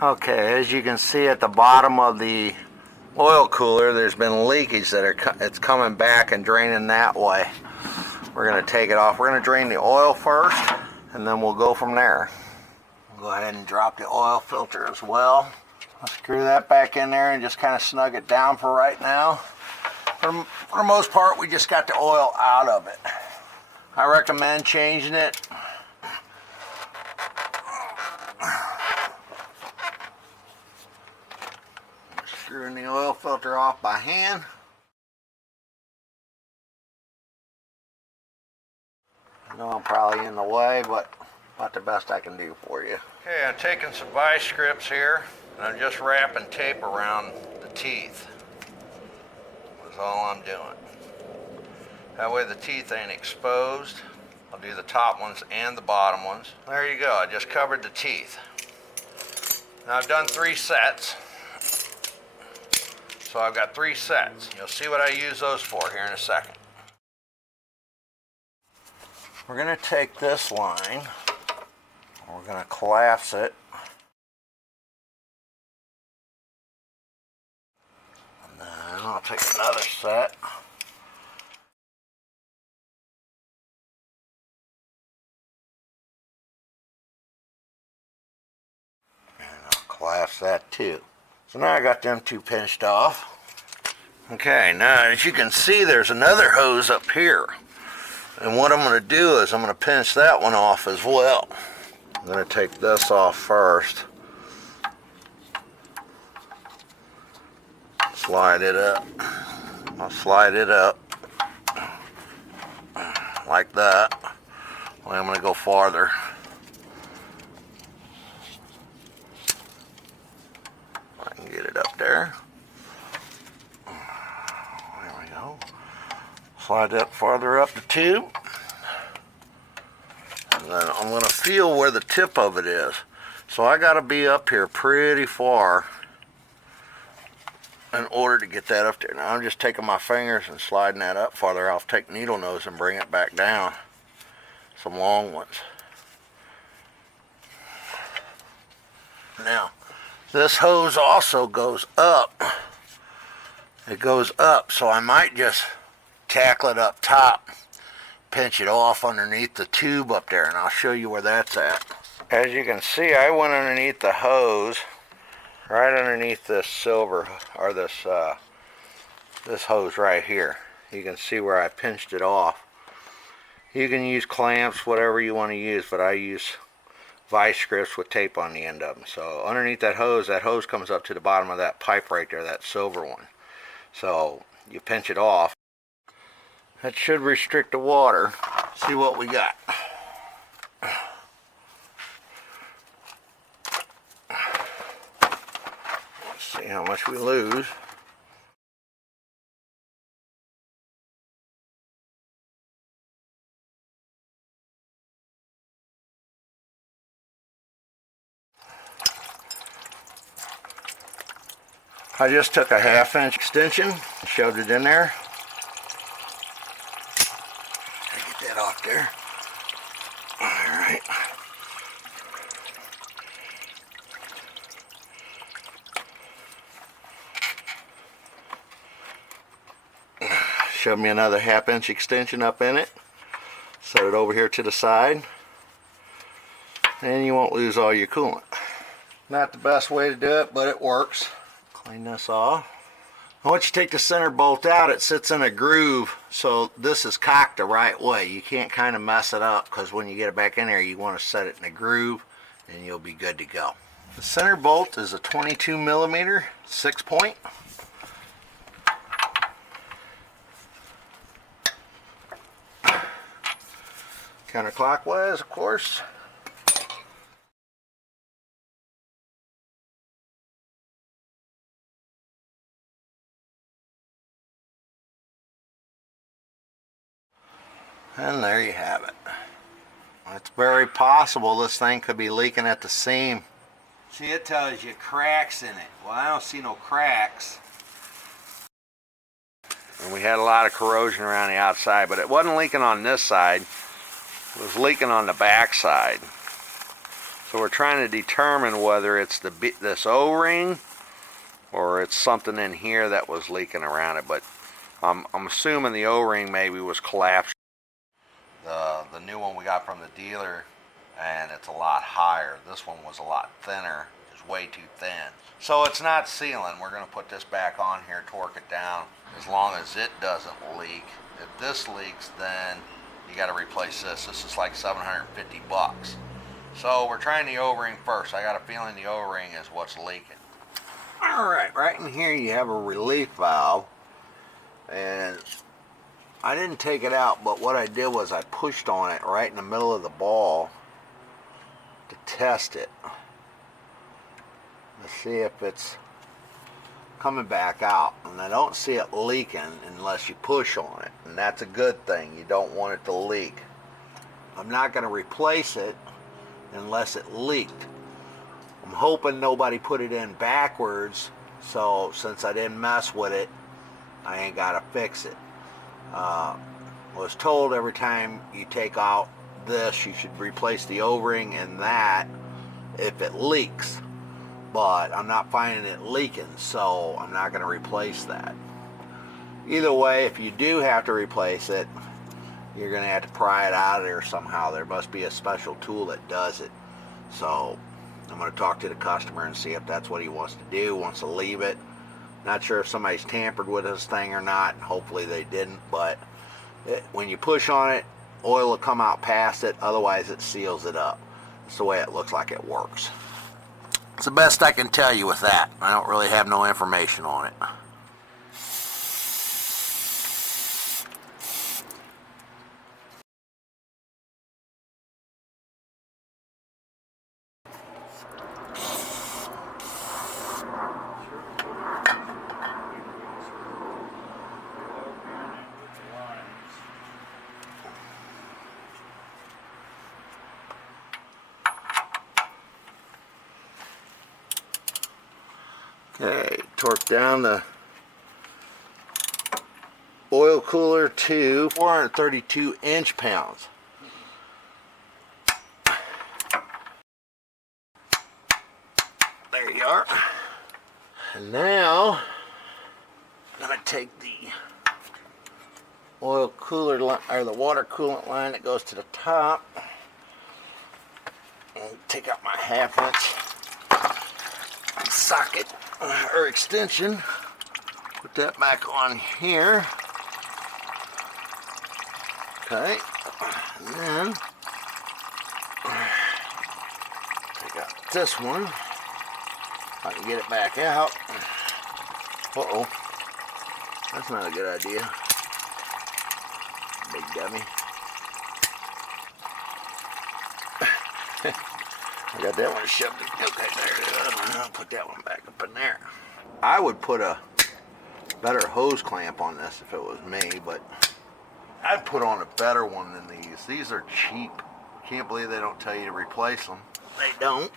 Okay, as you can see at the bottom of the oil cooler, there's been leakage it's coming back and draining that way. We're going to take it off. We're going to drain the oil first, and then we'll go from there. We'll go ahead and drop the oil filter as well. I'll screw that back in there and just kind of snug it down for right now. For the most part, we just got the oil out of it. I recommend changing it screwing the oil filter off by hand. I know I'm probably in the way, but about the best I can do for you. Okay, I'm taking some vice grips here, and I'm just wrapping tape around the teeth. That's all I'm doing. That way the teeth ain't exposed. I'll do the top ones and the bottom ones. There you go, I just covered the teeth. Now I've done 3 sets. So I've got 3 sets. You'll see what I use those for here in a second. We're going to take this line, we're going to collapse it, and then I'll take another set. And I'll collapse that too. So now I got them 2 pinched off. Okay, now as you can see, there's another hose up here. And what I'm going to do is I'm going to pinch that one off as well. I'm going to take this off first. Slide it up. I'll slide it up like that. Well, I'm going to go farther. I can get it up there. There we go. Slide that farther up the tube. And then I'm going to feel where the tip of it is. So I got to be up here pretty far in order to get that up there. Now I'm just taking my fingers and sliding that up farther. I'll take needle nose and bring it back down. Some long ones. Now, this hose also goes up. It goes up, so I might just tackle it up top, pinch it off underneath the tube up there, and I'll show you where that's at. As you can see, I went underneath the hose, right underneath this silver, or this hose right here. You can see where I pinched it off. You can use clamps, whatever you want to use, but I use vice grips with tape on the end of them. So underneath that hose comes up to the bottom of that pipe right there, that silver one. So you pinch it off. That should restrict the water. See what we got. Let's see how much we lose. I just took a 1/2 inch extension, shoved it in there. Get that off there. Alright. Shove me another 1/2 inch extension up in it. Set it over here to the side. And you won't lose all your coolant. Not the best way to do it, but it works. Clean this off. Once you take the center bolt out, it sits in a groove, so this is cocked the right way. You can't kind of mess it up, because when you get it back in there, you want to set it in a groove, and you'll be good to go. The center bolt is a 22mm 6-point. Counterclockwise, of course. And there you have it. It's very possible this thing could be leaking at the seam. See, it tells you cracks in it. Well, I don't see no cracks. And we had a lot of corrosion around the outside, but it wasn't leaking on this side. It was leaking on the back side. So we're trying to determine whether it's this O-ring or it's something in here that was leaking around it. But I'm assuming the O-ring maybe was collapsed. The new one we got from the dealer, and it's a lot higher. This one was a lot thinner. It's way too thin. So it's not sealing. We're going to put this back on here, torque it down, as long as it doesn't leak. If this leaks, then you got to replace this. This is like 750 bucks. So we're trying the O-ring first. I got a feeling the O-ring is what's leaking. Alright, right in here you have a relief valve, and I didn't take it out, but what I did was I pushed on it right in the middle of the ball to test it. Let's see if it's coming back out, and I don't see it leaking unless you push on it, and that's a good thing. You don't want it to leak. I'm not going to replace it unless it leaked. I'm hoping nobody put it in backwards, so since I didn't mess with it, I ain't got to fix it. I was told every time you take out this, you should replace the O-ring and that if it leaks. But I'm not finding it leaking, so I'm not going to replace that. Either way, if you do have to replace it, you're going to have to pry it out of there somehow. There must be a special tool that does it. So I'm going to talk to the customer and see if that's what he wants to do, wants to leave it. Not sure if somebody's tampered with this thing or not. Hopefully they didn't, but when you push on it, oil will come out past it, otherwise it seals it up. That's the way it looks like it works. It's the best I can tell you with that. I don't really have no information on it. Okay, torque down the oil cooler to 432 inch-pounds. There you are. And now I'm going to take the oil cooler line, or the water coolant line that goes to the top, and take out my 1/2 inch socket or extension, put that back on here. Okay, and then take out this one. I can get it back out. Uh-oh, that's not a good idea. Big dummy. I got that one shoved in. Okay, there it is. I'll put that one back up in there. I would put a better hose clamp on this if it was me, but I'd put on a better one than these. These are cheap. Can't believe they don't tell you to replace them. They don't.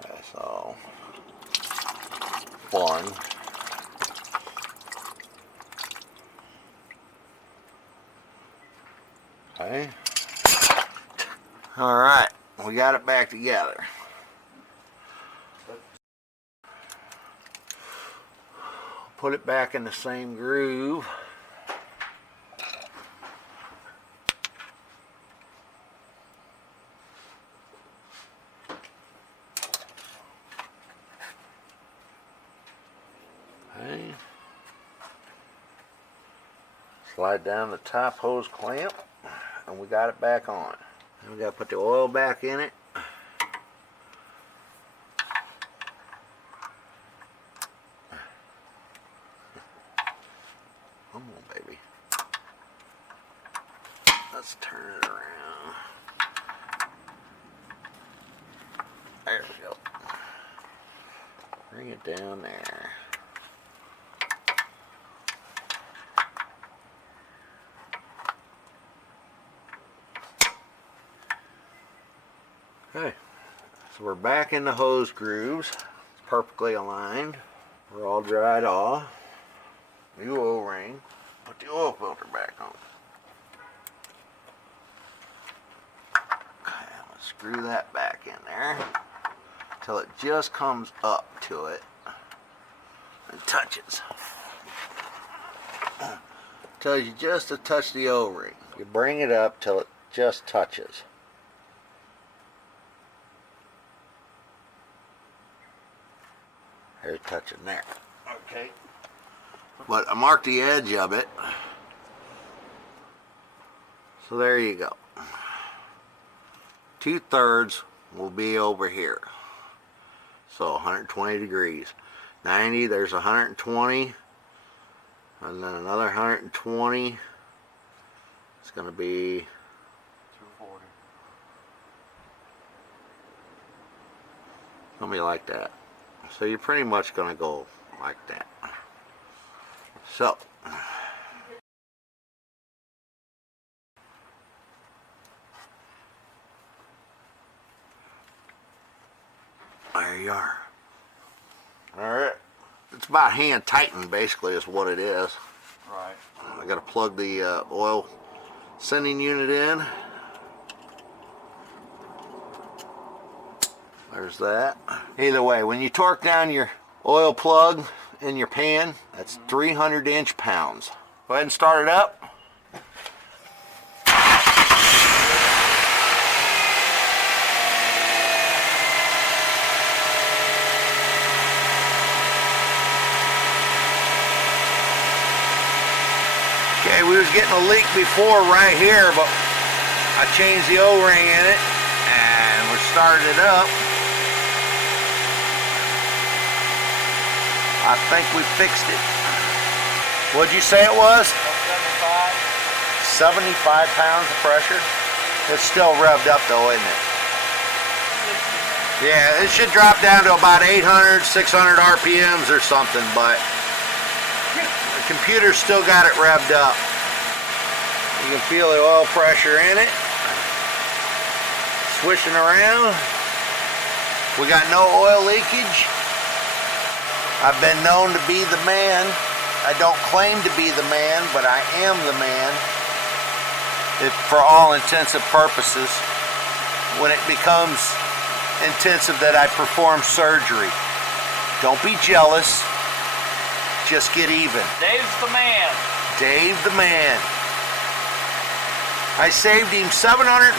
Okay, so fun. Okay. All right, we got it back together. Put it back in the same groove. Okay. Slide down the top hose clamp, and we got it back on. And we got to put the oil back in it. Come on, baby. Let's turn it around. There we go. Bring it down there. Okay, so we're back in the hose grooves. It's perfectly aligned. We're all dried off. New O-ring. Put the oil filter back on. screw that back in there till it just comes up to it and touches. Tells you just to touch the O-ring. You bring it up till it just touches. There's touching there. Okay. But I marked the edge of it. So there you go. 2/3 will be over here. So 120 degrees. 90, there's 120. And then another 120. It's going to be 240. Going to be like that. So you're pretty much going to go like that. So there you are. Alright. It's about hand tightened basically is what it is. Right. I got to plug the oil sending unit in. There's that. Either way, when you torque down your oil plug in your pan, that's 300 inch-pounds. Go ahead and start it up. Okay, we was getting a leak before right here, but I changed the O-ring in it and we started it up. I think we fixed it. What'd you say it was? 75. 75 pounds of pressure. It's still revved up though, isn't it? Yeah, it should drop down to about 800, 600 RPMs or something, but the computer's still got it revved up. You can feel the oil pressure in it. Swishing around. We got no oil leakage. I've been known to be the man. I don't claim to be the man, but I am the man. For all intents and purposes. When it becomes intensive that I perform surgery. Don't be jealous. Just get even. Dave's the man. Dave the man. I saved him $750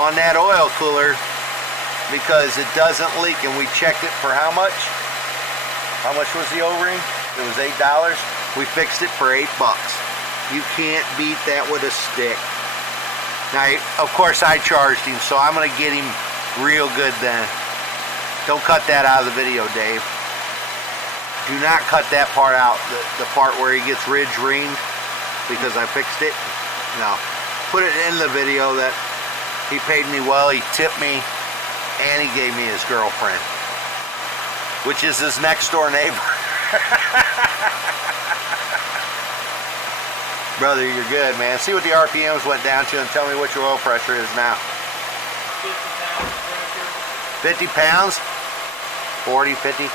on that oil cooler because it doesn't leak, and we checked it for how much? How much was the O-ring? It was $8. We fixed it for $8. You can't beat that with a stick. Now, of course, I charged him, so I'm going to get him real good then. Don't cut that out of the video, Dave. Do not cut that part out, the part where he gets ridge reamed, because I fixed it. No. Put it in the video that he paid me well, he tipped me, and he gave me his girlfriend, which is his next door neighbor. Brother, you're good, man. See what the RPMs went down to and tell me what your oil pressure is now. 50 pounds? 40, 50?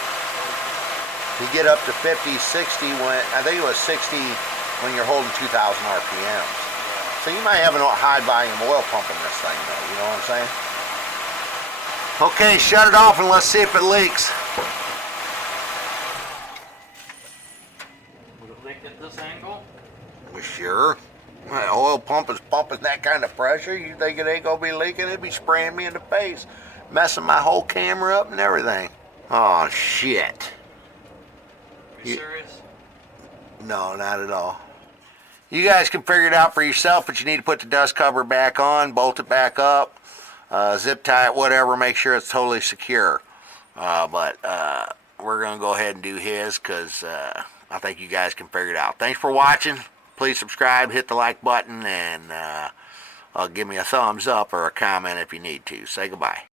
You get up to 50, 60 when, I think it was 60 when you're holding 2,000 RPMs. So you might have a high volume oil pump in this thing though, you know what I'm saying? Okay, shut it off and let's see if it leaks. Will it leak at this angle? Well, sure. My oil pump is pumping that kind of pressure. You think it ain't gonna be leaking? It'd be spraying me in the face, messing my whole camera up and everything. Oh shit. Are you serious? No, not at all. You guys can figure it out for yourself, but you need to put the dust cover back on, bolt it back up, zip tie it, whatever, make sure it's totally secure. But we're going to go ahead and do his because I think you guys can figure it out. Thanks for watching. Please subscribe, hit the like button, and give me a thumbs up or a comment if you need to. Say goodbye.